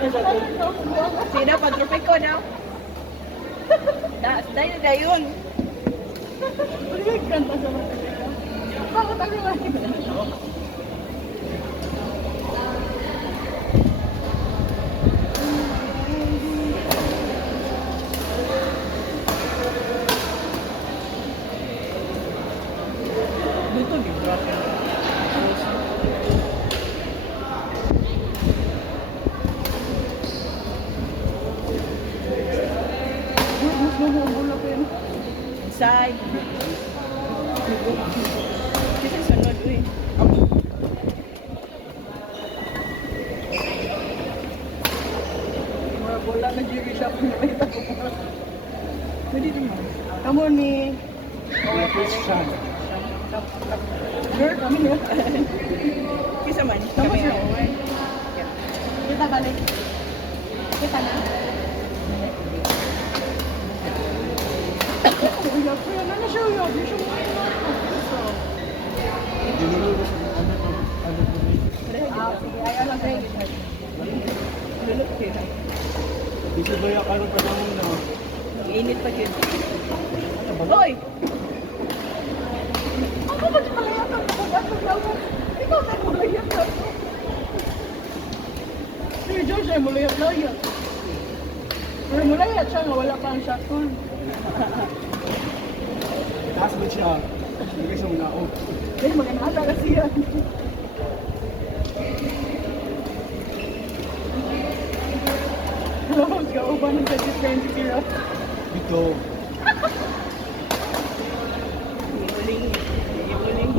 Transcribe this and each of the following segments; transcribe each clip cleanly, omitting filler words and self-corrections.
Sino pag-tropik ko na? Dahil na yun. Ganda sa mata nila. Bakit ang liwanag? Dito, di ba? Mas namumulok yun. Inside. Kasi sunod, uy. Wala na Jerry shop na nakita ko pa. Pwede naman. Kamu ni... Christian. Girl, kami niya. Kisa man. Kamu Kami siya. nga. Kita balik. Kita na. Uyab ko yan. Ano siya uyab? Yung siya Dinulungan sa ano po rin. sige. Ayaw lang kayo. Lulot yun. Dito ba yung ano pa naman na? Init pa yun. Hoy! Ako ba siya malayatan? Ako ba siya malayatan? Ikaw tayo malayatan. Si George ay malayat-layat. Pero malayat siya nga wala pa ang shotgun. Taas ba siya? Hindi siyang naog. Dahil maganata kasi yan. Hello, kauban ng 2020 sila. Dito. Iuling. Iuling.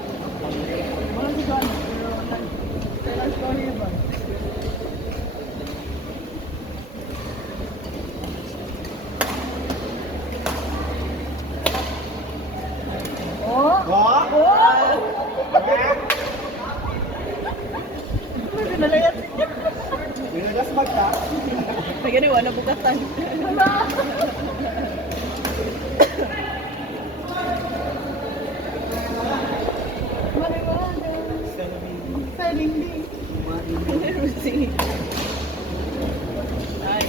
Mga sigan, pero kailan story ba? Oh! Ba? Oh! May pinalayat siya. Binagasmag ka? Pagyan yung wala bukatan. Wala! Maliwanag. Selling day. Rusi. Ay.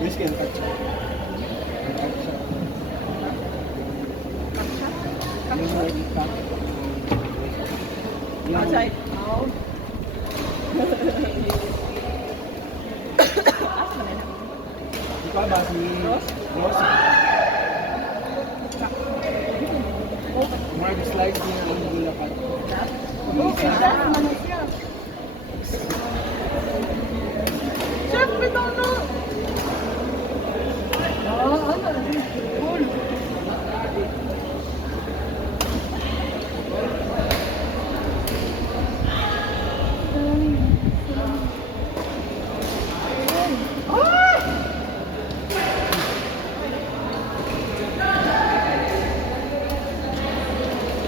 Whiskey and touch. Yung mga ita. Outside. Oh. Asa na na? Ikaw ba si Ross? Ross? Mga slice din ang bulakan. Okay, siya. Ano siya? Chef, bitaw na! Ah, ano? Cool.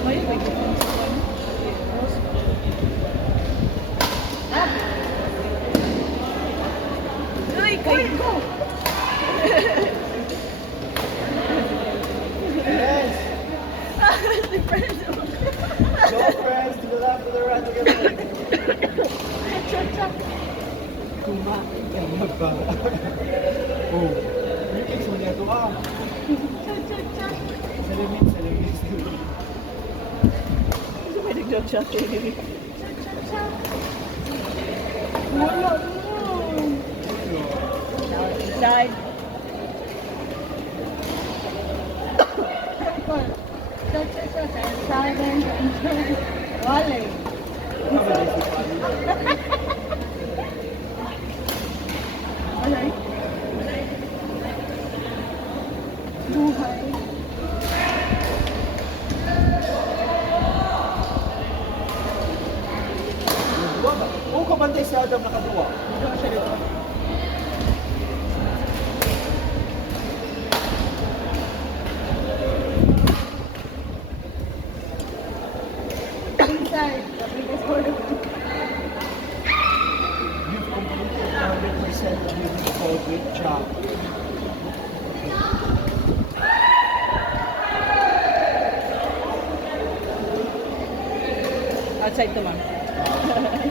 Ngayon, may Uy, kayo ko! Yes! Si friends. Go friends to the left, to the right, to the right. Kumain ba? Oh, yung kids mo niya ito ah. Salamin, salamin, salamin. Gusto may nag-joke siya. Wala na. Inside. Wale. Wale. Buhay. Oo, kabantay si Adam nakaduwa. Ito siya dito. Outside to, ma'am.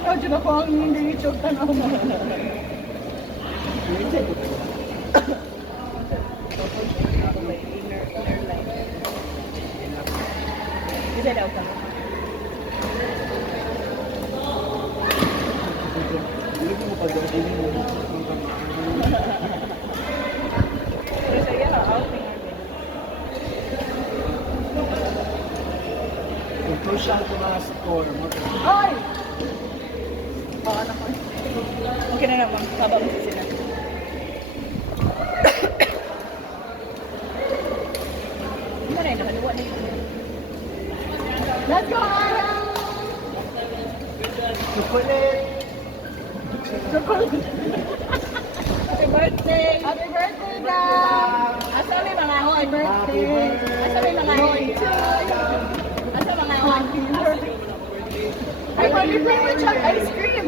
Ikaw dyan ako ang hindi ichog tanaw mo. Inside ko. Inside out ka. Hindi ko mapag-galing mo. Kasi yan, outing namin. Kung crucial ko na score mo. Ay! Baka na ko. Okay na naman, haba mo sa sila. Hindi na rin, nakaluwa na yun. Let's go, Aaron! Chocolate! Chocolate! Happy birthday! Happy birthday, Dad! Asa may mga hoy? Happy birthday! Asa may mga hoy? Asa mga hoy? Ay, manibring mo siya ice cream!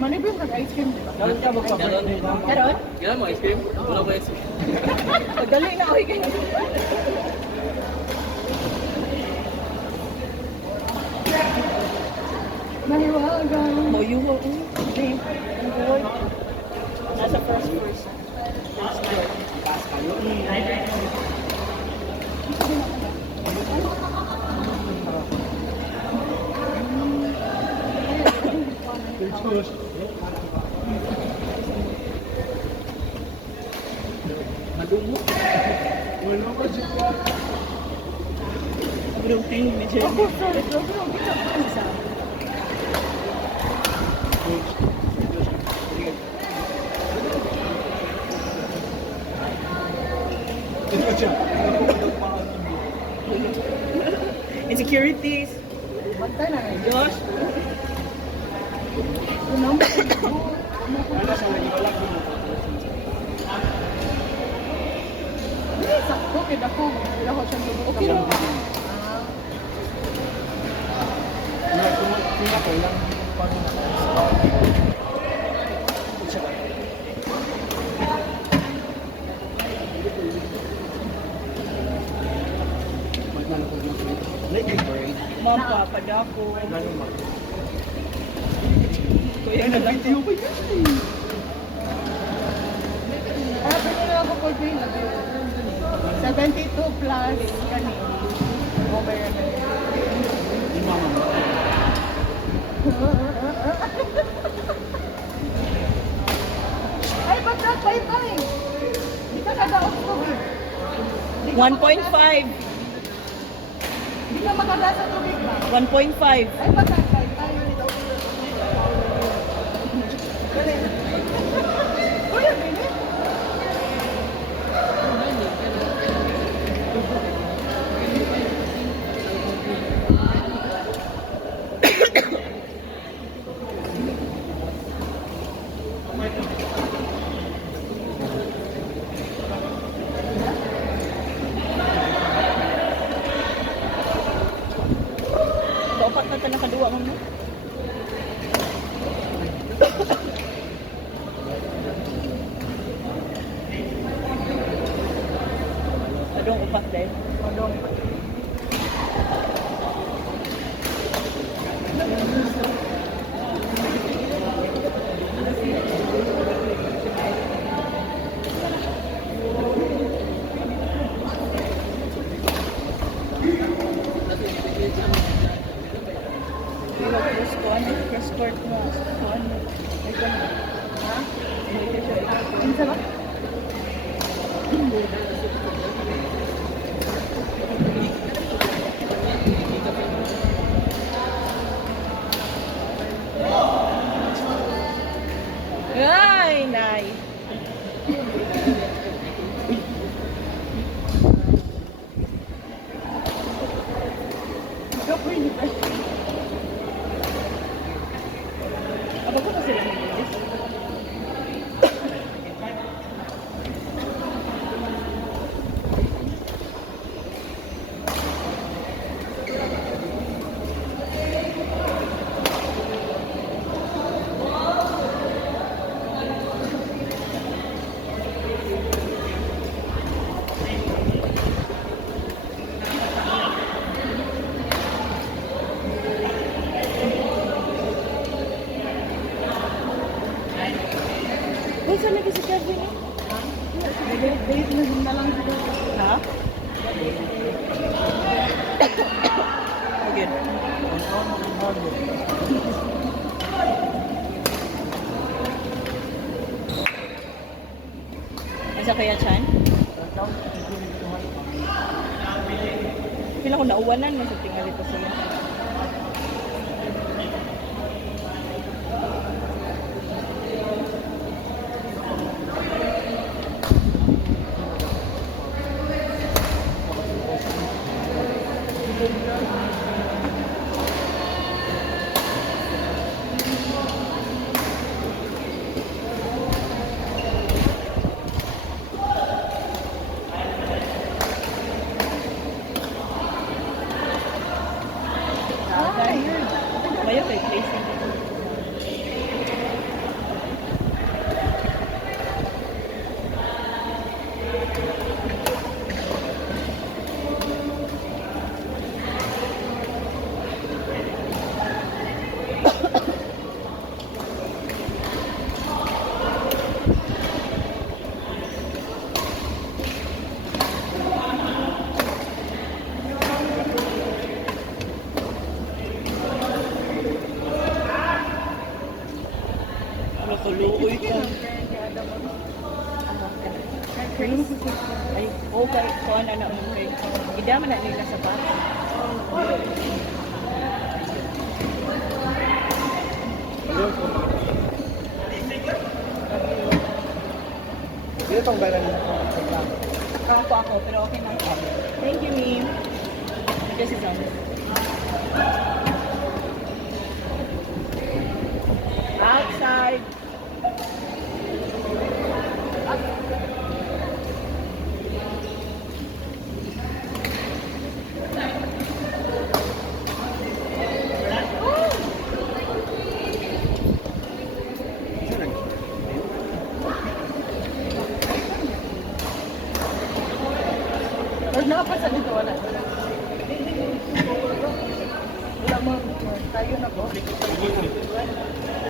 Manibring ka ice cream, di ba? Dapat ka magpa-birthday na. Karon? Kailan mo ice cream? Wala ko ice cream. Dali na hoy kayo. Mahiwaga! Moyo ho. Hindi. Hoy. Nasa first verse. Taas kayo. Nadungo. Wala ko siya. Broken ni Jen. Ako, sorry, grabe ang gina. Ito siya. Insecurities. Bantay na rin. Josh. Unang Wala sa wala wala ko. sakto, kaya ako. Kaya ako siyang lubo. Okay lang. Kaya kailang pag Mom, Papa, Dako. Kuya na lang. Video pa yun. Pwede na ako for green. 72 plus kanin. Over na yun. Di mama mo. Ay, ba't na? Bye-bye. Di ka kadaos ko. 1.5. Di ka makadasa sa tubig ba? 1.5. Ay, ba't na? Bye-bye. Uy, ang bilis. Dapat na tayo nakaduwa mo mo. Adong upat dahil. Odong. Cross ko, ano? Cross court mo. So, ano? Ito na. Ha? Ito siya. Minsan ba? Ay, nay. Ikaw po yun. Aba ko na sila ng English. lagi si Kevin eh? Date na lang dito. Ha? Again. Asa kaya Chan? Pila ko nauwanan mo sa tingali pa siya. Mayo kay placing. Nakuluoy ka. Ay, okay. So, ano na umay. Idama na nila sa bata. Dito pang bayaran mo. Ako po ako, pero okay na. Thank you, Mim. This is on. Outside. Pag nakapasa dito, wala. Wala mo. Tayo na po.